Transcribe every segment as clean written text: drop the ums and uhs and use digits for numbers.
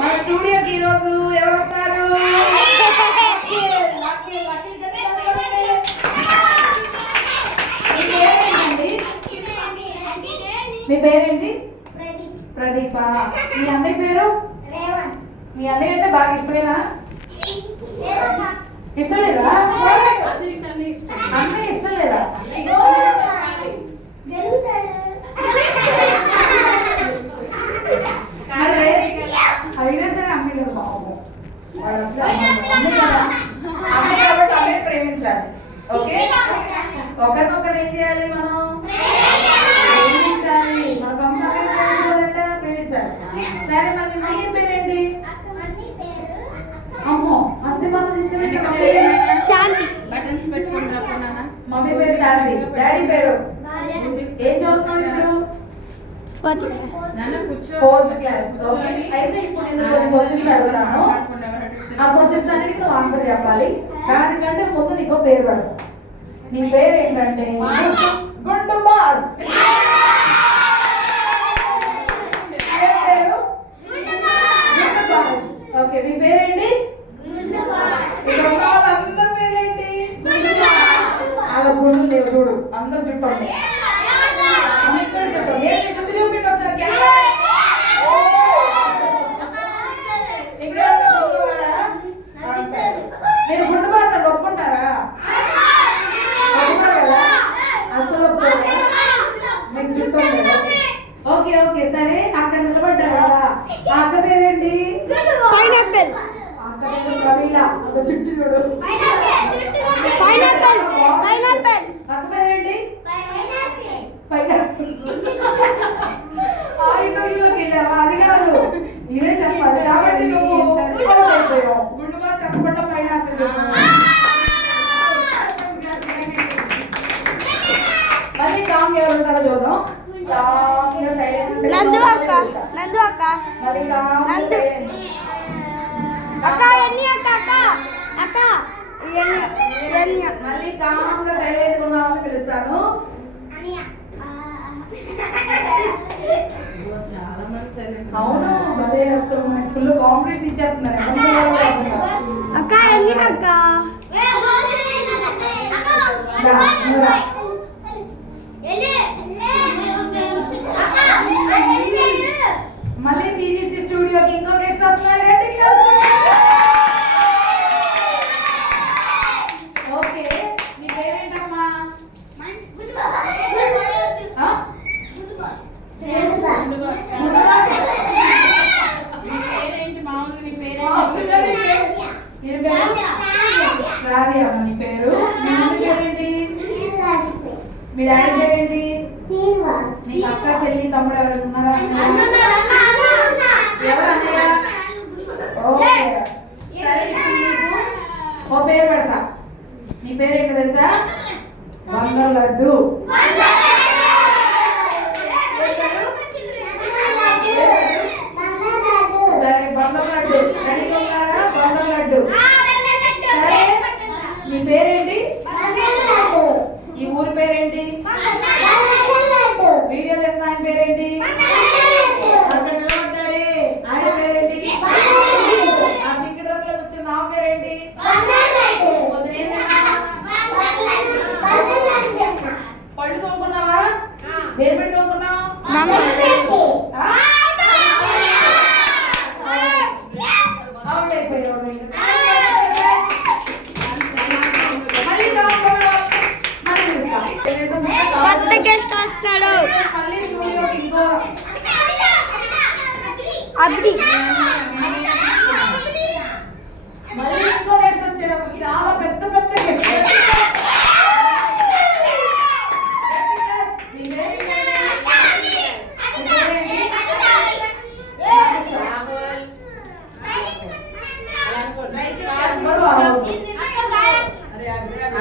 మన స్టూడియోకి ఈరోజు ఎవరు వస్తారు? మీ పేరేంటి? ప్రదీప. మీ అన్నయ్య పేరు? మీ అన్నయ్య అంటే బాగా ఇష్టమేనా? ఇష్టం లేదా? అన్నయ్య ఇష్టం లేదా? అయినా సరే అమ్మాయి కదా బాబు, వాడు అసలు అమ్మాయి కాబట్టి అమ్మాయిని ప్రేమించాలి. ఓకే, ఒకరినొకరు ఏం చేయాలి? మనం ప్రేమించాలి. మన సొంత ప్రేమించాలి. సరే, మరి మీ మమ్మీ పేరేంటి? అమ్మో, శాంతి. బటన్స్ పెట్టుకుంటారా? మమ్మీ పేరు శాంతి, డాడీ పేరు? ఏం చదువుతున్నావు ఇప్పుడు? Fourth class. ఓకే, అయితే ఇప్పుడు నేను కొన్ని క్వశ్చన్స్ అడుగుతాను. ఆ క్వశ్చన్స్ అన్నిటికీ నువ్వు ఆన్సర్ చెప్పాలి. దానికంటే ముందు నీకు పేరు పడతా. నీ పేరు ఏంటంటే గుండు బాస్. ఓకే, మీ పేరేంటి? అందరి పేరేంటి? అలా గుండు లేవు చూడు, అందరు చుట్టూ చుట్టూ చూపిండి ఒకసారి. మీరు గుండు బాస్ అని ఒప్పుకుంటారా? కదా, అసలు మీకు చుట్టూ. ఓకే ఓకే, సరే, అక్కడ నిలబడ్డారు కదా. ఆ అక్క పేరేంటి? పైనాపిల్. అక్క పేరు ప్రవీణ. అంత చుట్టూ చూడు. పైనాపిల్. పైనాపిల్. అక్క పేరేంటి? పైనాపిల్. అది కాదు, ఇదే చెప్పాలి కాబట్టి నువ్వు గుండు బాస్ చెప్పకుండా పైనాపిల్. మళ్ళీ కామ్ ఎవరు ఉంటారో చూద్దాం. నందు అక్క. నందు అక్క. నందు అక్క. ఎన్ని అక్క? అక్క అక్క మళ్ళీ కామ్గా సైలెంట్ గా ఉన్నామని పిలుస్తాను. అవును, అదే అసలు మనకి ఫుల్ కాంపిటీషన్ ఇచ్చేస్తున్నారు. అక్క ఎన్ని అక్క? మళ్ళీ సిజిసి స్టూడియోకి ఇంకో గెస్ట్ వస్తున్నారు. ఓకే, నీ పేరేంటమ్మా? రావ్య. నీ పేరు? మీ మమ్మీ పేరేంటి? మీ డాడీ పేరేంటి? నీ అక్క, చెల్లి, తమ్ముడు ఎవరైనా ఉన్నారా? ఎవరు అన్నయ్య? ఓకే, సరే, నీకు ఓ పేరు పెడతా. నీ పేరేంటో తెలుసా? బంగారు లడ్డు. సరే, బంగారు లడ్డు. రెడీగా ఉన్నారా? బంగారు లడ్డు. సరే, నీ పేరేంటి? ఈ ఊరి పేరేంటి? వీడియో చేసిన ఆయన పేరేంటి? అక్కడ నిలబడ్డాడే ఆయన పేరేంటి? ఆ పింక్ డ్రెస్ లో కూర్చున్న ఆ పేరేంటి? పళ్ళు తోముకున్నావా? దేని పెట్టి తోముకున్నావు? అవుట్ అయిపోయావు. కొత్త గెస్ట్ వస్తున్నాడు. అబ్బి మళ్ళీ ఇంకో గెస్ట్ వచ్చారు. చాలా పెద్ద పెద్ద గెస్ట్.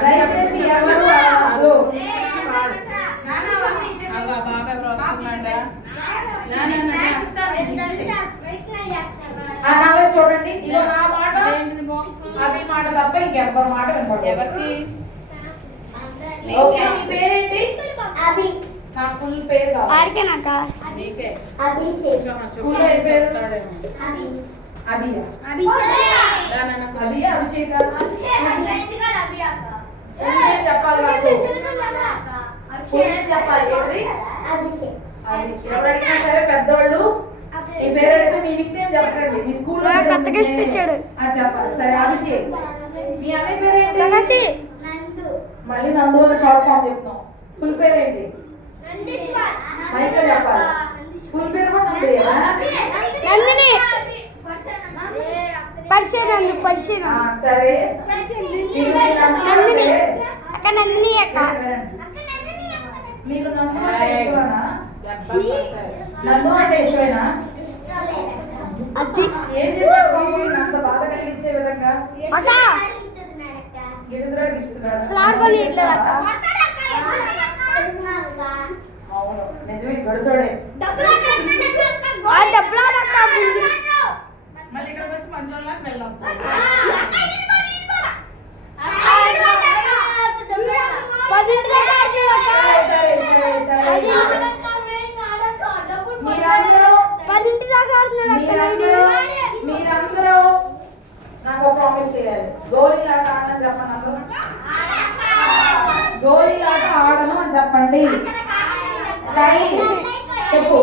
దయచేసి ఎవరు అవ్వదు. చూడండి, ఇది నా మాట, అవి మాట తప్ప ఇంకెవ్వరి మాట వినకూడదు. ఎవరికి? ఓకే, నీ పేరేంటి? నాకు ఫుల్ పేరు కావాలి. ఆడికేనాక నీకే స్కూల్లో ఏ పేరు? అభియా? అభియా, అభిషేక? ఫుల్ నేమ్ చెప్పాలి నాకు. ఫుల్ నేమ్ చెప్పాలి. ఏంటిది? అది ఎవరు అడిగినా సరే పెద్దోళ్ళు ఈ పేరు అడిగితే మీ నిక్ నేమ్ చెప్పండి. మీ స్కూల్లో కొత్తగా ఇచ్చాడు అది చెప్పాలి. సరే అభిషేక్. మీ అన్నయ్య పేరు ఏంటి? మళ్ళీ నందు షార్ట్ ఫామ్ చెప్తున్నాం. ఫుల్ పేరు ఏంటి? మైక్లో చెప్పాలి. ఫుల్ పేరు కూడా నందియేనా? నందిని పరిశీలన సరే నందిని అక్క నందిని అక్క మీకు నందు అంటే ఇష్టమేనా? నందు అంటే ఇష్టమేనా? అది ఏం చేశాడు బాబు అంత బాధ కలిగించే విధంగా? అక్క గిరిద్రాడికి ఇస్తున్నాడు. అసలు ఆడుకొని ఇట్లేదు అక్క. అవును నిజమే గడుసోడే. ఆ డబ్బులు ఆడక్క మళ్ళీ ఇక్కడికి వచ్చి మంచోళ్ళకి వెళ్ళాం. మీరందరూ నాకు ప్రామిస్ చేయాలి. గోళీలాట ఆడని చెప్పండి. అందరూ గోళీలాట ఆడను అని చెప్పండి. సరే చెప్పు.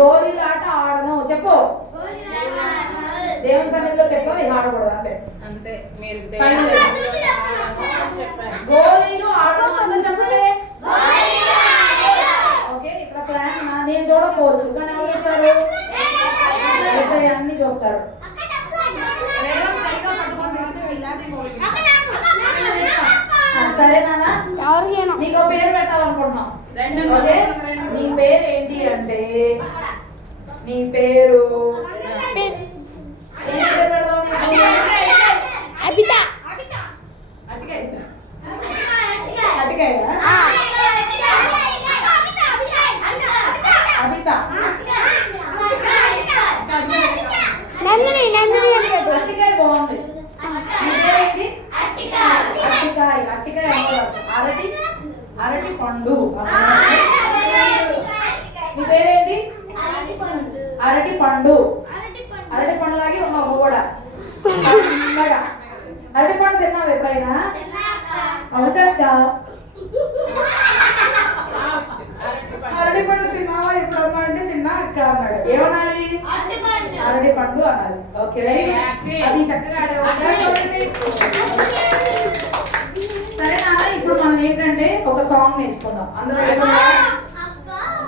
గోళీలాట ఆడను చెప్పు. దేవుని సన్నిధిలో చెప్పు. ఇది ఆడకూడదు అంతే. అంతే మీరు గోళీలు ఆడను అంతా చెప్పండి. ఓకే ఇక్కడ ప్లాన్ నేను చూడకపోవచ్చు కానీ ఎవరు చూస్తారు? అన్ని చూస్తారు. సరే నాన్న నీకు పేరు పెట్టాలనుకుంటున్నాం. ఓకే నీ పేరు ఏంటి అంటే నీ పేరు ఏం పేరు పెడదాం? అబిత అటికాయ? అబిత? నందిని అటికాయ బాగుంది. నీ పేరేంటి? అట్టికాయ. అట్టికాయ అరటి అరటి పండు. నీ పేరేంటి? అరటి పండు. అరటి పండు లాగే ఉన్నావు కూడా. అరటి పండు తిన్నావు ఎప్పుడైనా? అవుతాక అరటి పండు తిన్నావా ఎప్పుడన్నా అంటే తిన్నా అక్క అన్నాడు. ఏమనాలి? అరటి పండు అనాలి. ఓకే అది చక్కగా సరే నాన్న ఇప్పుడు మనం ఏంటంటే ఒక సాంగ్ నేర్చుకుందాం. అందులో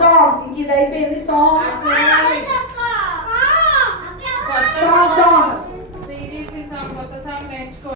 సాంగ్ ఇంక ఇది అయిపోయింది. సాంగ్ సిరీస్ సాంగ్ కొత్త సాంగ్ నేర్చుకో.